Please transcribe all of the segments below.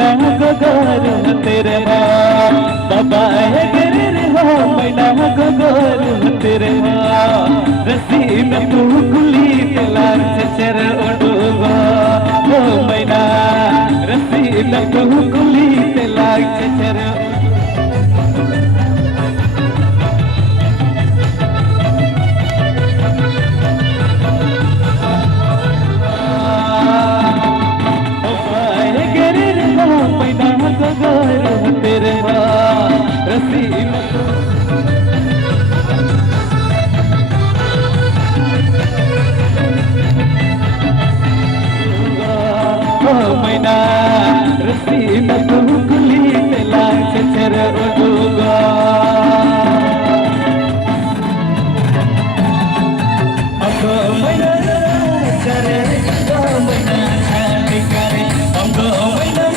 मैना गगोर तेरे बाबा है गिर हो मैना गगोर तेरे रसी में तू गुली तेलार चचर उड़ूगा हो मैना रसी में तू गुली तेलार चचर तेरे रसी मैना रसी में तू गुली तेला चचर उड़ूगा हमको मैना करे मैना शादी करे हमको मैना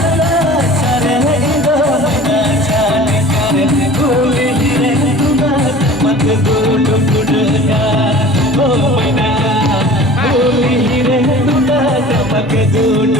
गुड गुडगा ओ मैना बोली रे तुम चमक गुड